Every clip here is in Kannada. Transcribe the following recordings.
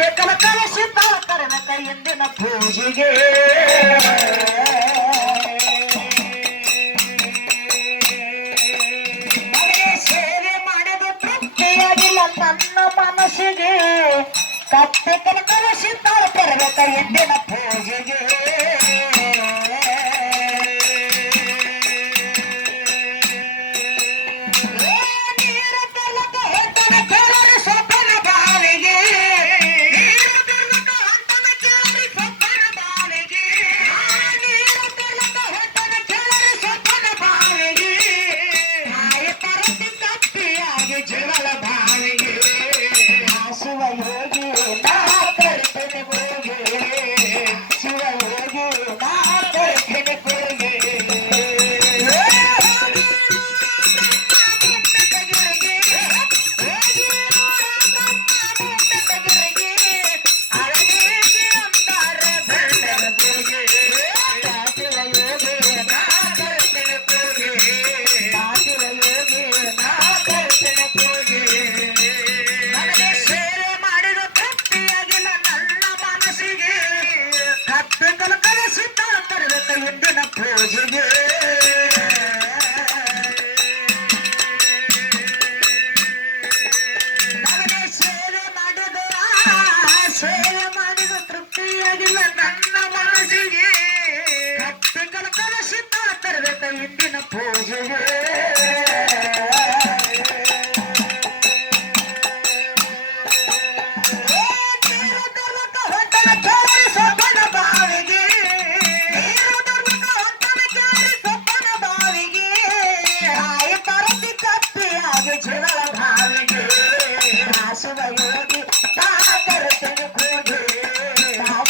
ಕಟ್ಟೆ ಕಲಕರ ಸಿದ್ಧಾಳ ಕರನಕ ಎಂದಿನ ಪೂಜೆಗೆ. ಸೇವೆ ಮಾಡಿದ ತೃಪ್ತಿಯಾಗಿಲ್ಲ ನನ್ನ ಮನಸ್ಸಿಗೆ. ಕಟ್ಟೆ ಕಲಕರ ಸಿದ್ಧಾಳ ಕರನಕ ಎಂದಿನ ಪೂಜೆಗೆ.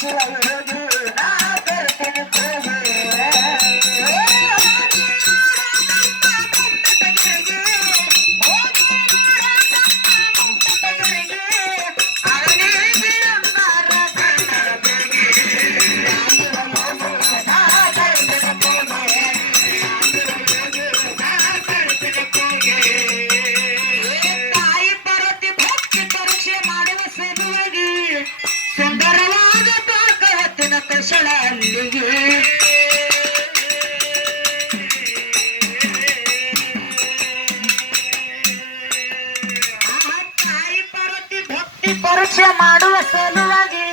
现在就 ಮಾಡುವ ಸಲುವಾಗಿ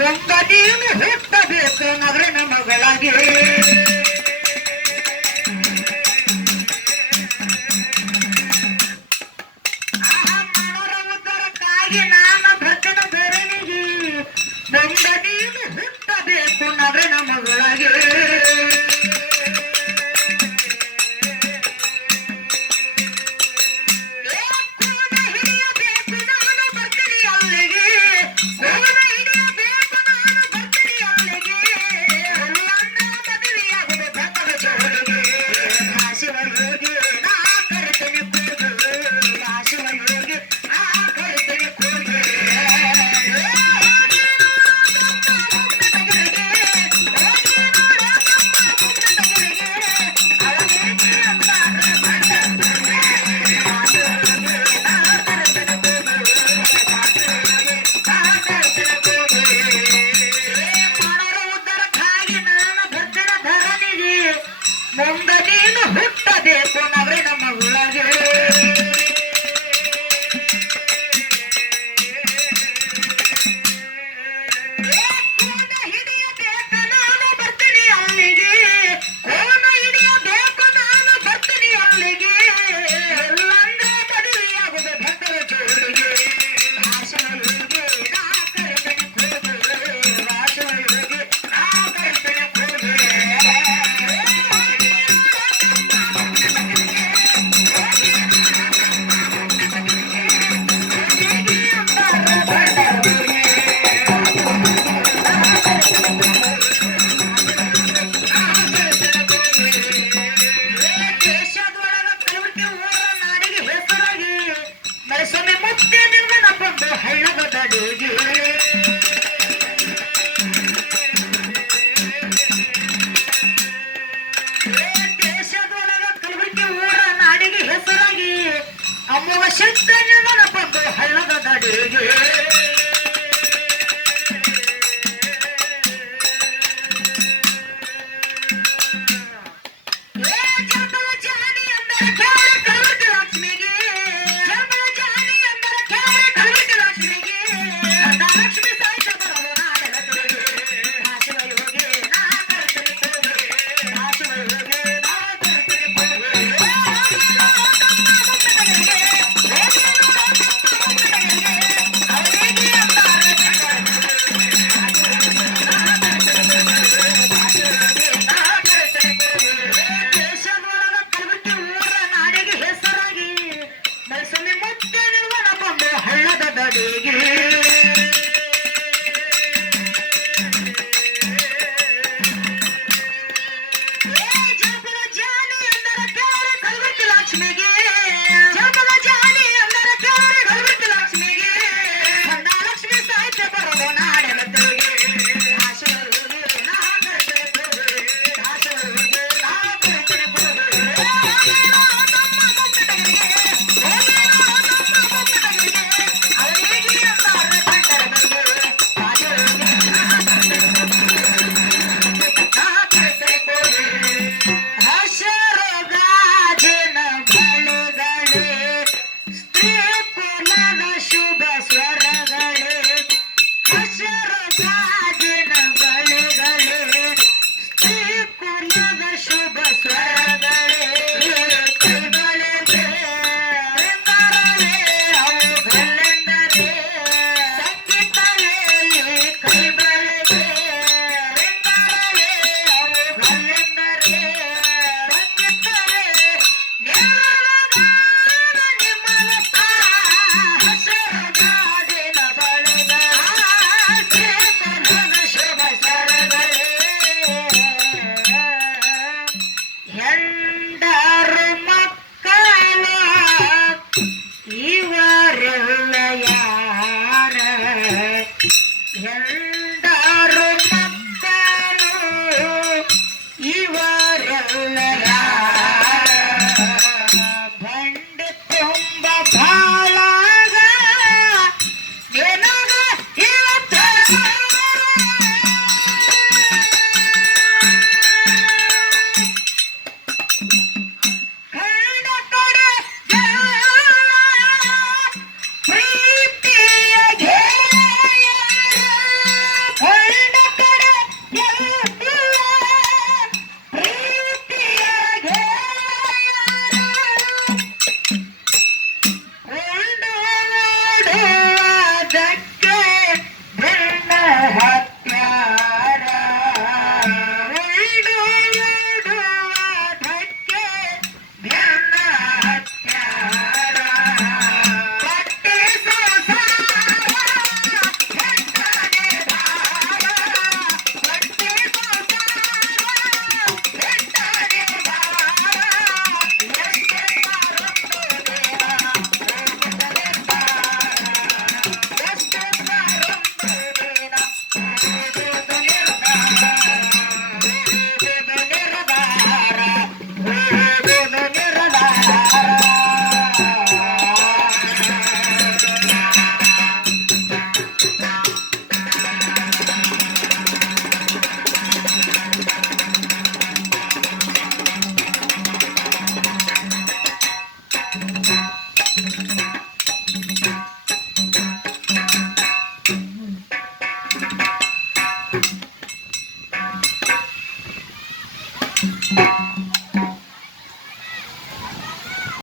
ಗಂಗದೀನ ಹುಟ್ಟಬೇಕು ನಗರ ನಮಗಳಾಗಿ ಅಮ್ಮವ ಶಕ್ತ ನಿಮ್ಮನ ಬಂದು ಹಳ್ಳದ ದಡಿಗೆ நாடு